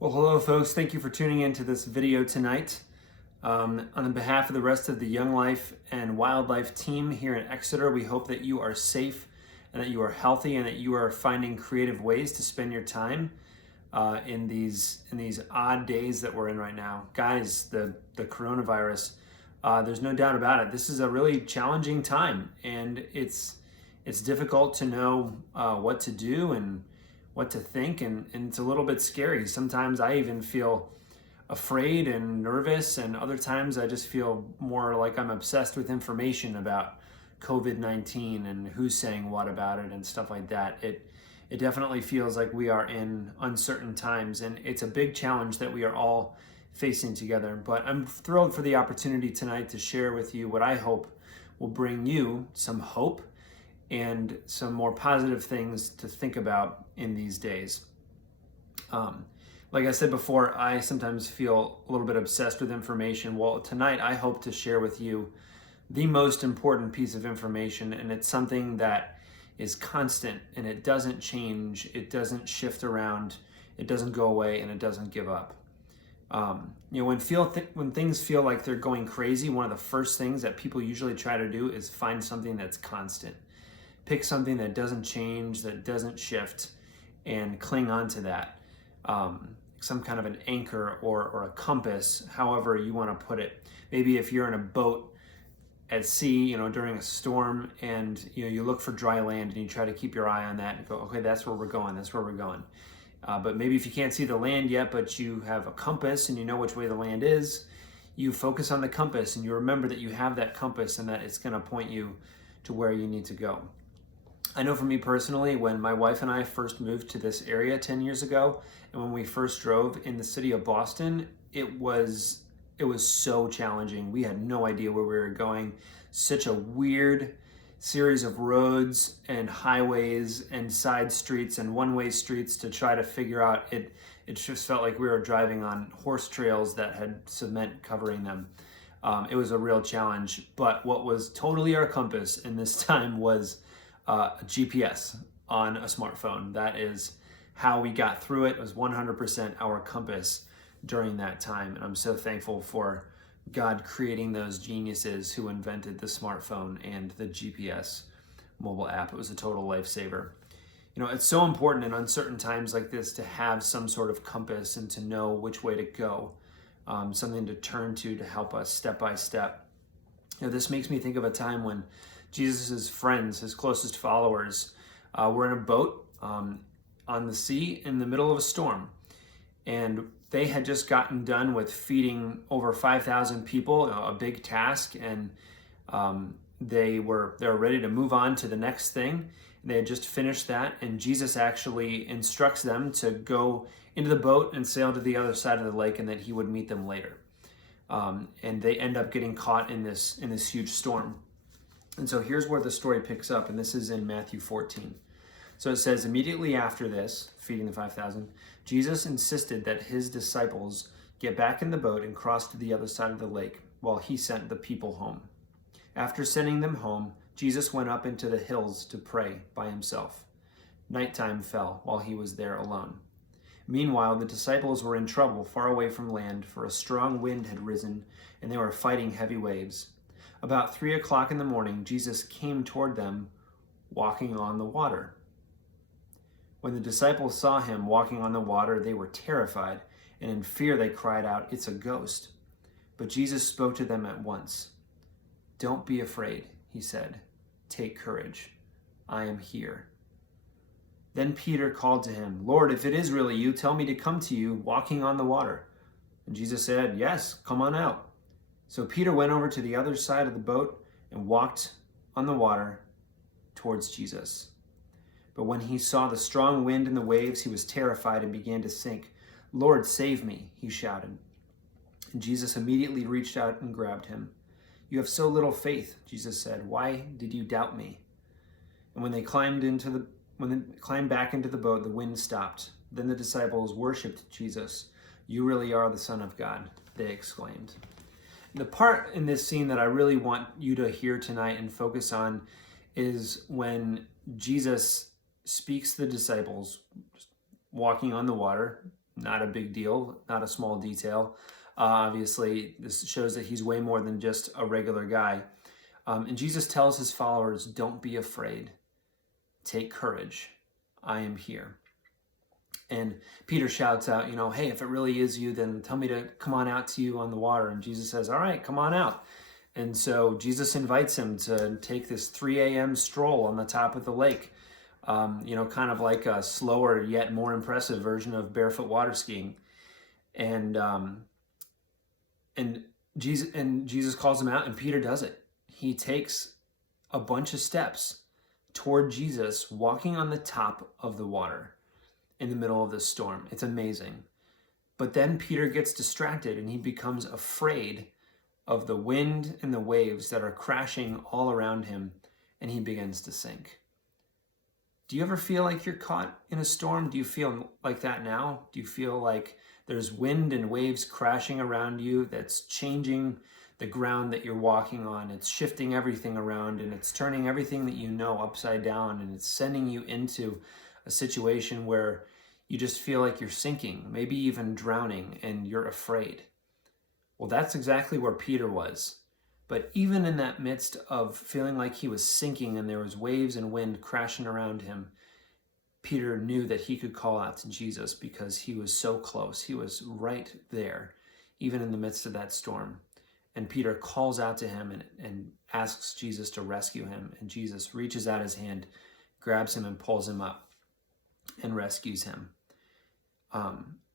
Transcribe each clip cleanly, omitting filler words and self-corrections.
Well, hello folks. Thank you for tuning into this video tonight. On behalf of the rest of the Young Life and WyldLife team here in Exeter, we hope that you are safe and that you are healthy and that you are finding creative ways to spend your time in these odd days that we're in right now. Guys, the coronavirus, there's no doubt about it. This is a really challenging time, and it's difficult to know what to do and what to think, and it's a little bit scary. Sometimes I even feel afraid and nervous, and other times I just feel more like I'm obsessed with information about COVID-19 and who's saying what about it and stuff like that. It definitely feels like we are in uncertain times, and it's a big challenge that we are all facing together. But I'm thrilled for the opportunity tonight to share with you what I hope will bring you some hope and some more positive things to think about in these days. Like I said before, I sometimes feel a little bit obsessed with information. Well, tonight I hope to share with you the most important piece of information, and it's something that is constant and it doesn't change, it doesn't shift around, it doesn't go away, and it doesn't give up. When things feel like they're going crazy, one of the first things that people usually try to do is find something that's constant. Pick something that doesn't change, that doesn't shift, and cling on to that. Some kind of an anchor or a compass, however you want to put it. Maybe if you're in a boat at sea, during a storm, and you look for dry land and you try to keep your eye on that and go, okay, that's where we're going, that's where we're going. But maybe if you can't see the land yet, but you have a compass and you know which way the land is, you focus on the compass and you remember that you have that compass and that it's going to point you to where you need to go. I know for me personally, when my wife and I first moved to this area 10 years ago, and when we first drove in the city of Boston, it was so challenging. We had no idea where we were going. Such a weird series of roads and highways and side streets and one-way streets to try to figure out it. It just felt like we were driving on horse trails that had cement covering them. It was a real challenge, but what was totally our compass in this time was a GPS on a smartphone. That is how we got through it. It was 100% our compass during that time. And I'm so thankful for God creating those geniuses who invented the smartphone and the GPS mobile app. It was a total lifesaver. It's so important in uncertain times like this to have some sort of compass and to know which way to go, something to turn to help us step by step. This makes me think of a time when Jesus' friends, his closest followers, were in a boat on the sea in the middle of a storm. And they had just gotten done with feeding over 5,000 people, a big task, and they were ready to move on to the next thing. They had just finished that, and Jesus actually instructs them to go into the boat and sail to the other side of the lake, and that he would meet them later. And they end up getting caught in this huge storm. And so here's where the story picks up, and this is in Matthew 14. So it says, immediately after this, feeding the 5,000, Jesus insisted that his disciples get back in the boat and cross to the other side of the lake while he sent the people home. After sending them home, Jesus went up into the hills to pray by himself. Nighttime fell while he was there alone. Meanwhile, the disciples were in trouble far away from land, for a strong wind had risen, and they were fighting heavy waves. About 3 o'clock in the morning, Jesus came toward them, walking on the water. When the disciples saw him walking on the water, they were terrified, and in fear they cried out, "It's a ghost." But Jesus spoke to them at once. "Don't be afraid," he said. "Take courage. I am here." Then Peter called to him, "Lord, if it is really you, tell me to come to you walking on the water." And Jesus said, "Yes, come on out." So Peter went over to the other side of the boat and walked on the water towards Jesus. But when he saw the strong wind and the waves, he was terrified and began to sink. "Lord, save me," he shouted. And Jesus immediately reached out and grabbed him. "You have so little faith," Jesus said. "Why did you doubt me?" And when they climbed back into the boat, the wind stopped. Then the disciples worshipped Jesus. "You really are the Son of God," they exclaimed. The part in this scene that I really want you to hear tonight and focus on is when Jesus speaks to the disciples walking on the water, not a big deal, not a small detail. Obviously, this shows that he's way more than just a regular guy. And Jesus tells his followers, don't be afraid. Take courage. I am here. And Peter shouts out, hey, if it really is you, then tell me to come on out to you on the water. And Jesus says, all right, come on out. And so Jesus invites him to take this 3 a.m. stroll on the top of the lake, kind of like a slower yet more impressive version of barefoot water skiing. And Jesus calls him out, and Peter does it. He takes a bunch of steps toward Jesus, walking on the top of the water in the middle of the storm. It's amazing. But then Peter gets distracted, and he becomes afraid of the wind and the waves that are crashing all around him, and he begins to sink. Do you ever feel like you're caught in a storm? Do you feel like that now? Do you feel like there's wind and waves crashing around you that's changing the ground that you're walking on? It's shifting everything around, and it's turning everything that you know upside down, and it's sending you into a situation where you just feel like you're sinking, maybe even drowning, and you're afraid. Well, that's exactly where Peter was. But even in that midst of feeling like he was sinking and there was waves and wind crashing around him, Peter knew that he could call out to Jesus because he was so close. He was right there, even in the midst of that storm. And Peter calls out to him and asks Jesus to rescue him. And Jesus reaches out his hand, grabs him and pulls him up and rescues him.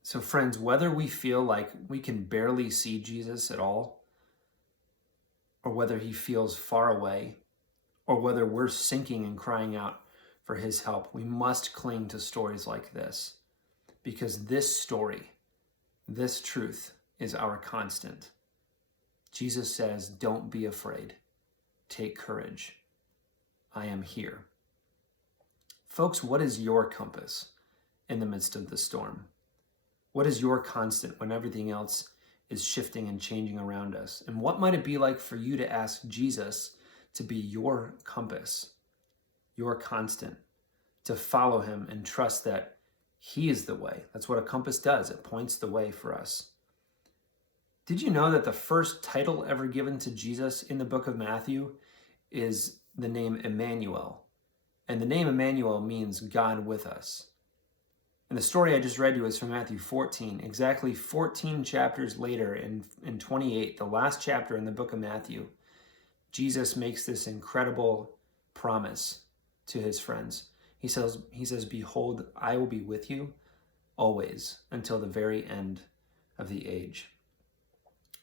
So friends, whether we feel like we can barely see Jesus at all, or whether he feels far away, or whether we're sinking and crying out for his help, we must cling to stories like this, because this story, this truth is our constant. Jesus says, don't be afraid. Take courage. I am here. Folks, what is your compass in the midst of the storm? What is your constant when everything else is shifting and changing around us? And what might it be like for you to ask Jesus to be your compass, your constant, to follow him and trust that he is the way? That's what a compass does. It points the way for us. Did you know that the first title ever given to Jesus in the book of Matthew is the name Emmanuel? And the name Emmanuel means God with us. And the story I just read you is from Matthew 14. Exactly 14 chapters later, in 28, the last chapter in the book of Matthew, Jesus makes this incredible promise to his friends. He says, behold, I will be with you always until the very end of the age.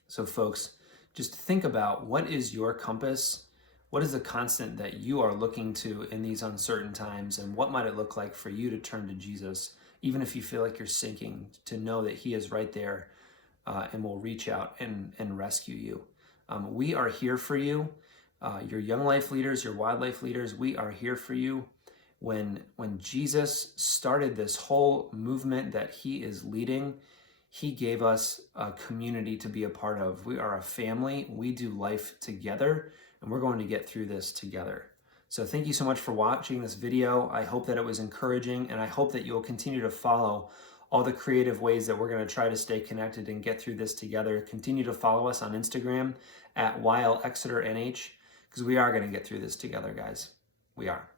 So folks, just think about, what is your compass? What is the constant that you are looking to in these uncertain times? And what might it look like for you to turn to Jesus, even if you feel like you're sinking, to know that he is right there and will reach out and rescue you. We are here for you. Your young life leaders, your WyldLife leaders, we are here for you. When Jesus started this whole movement that he is leading, he gave us a community to be a part of. We are a family. We do life together, and we're going to get through this together. So thank you so much for watching this video. I hope that it was encouraging, and I hope that you'll continue to follow all the creative ways that we're going to try to stay connected and get through this together. Continue to follow us on Instagram at WyldExeterNH, because we are going to get through this together, guys. We are.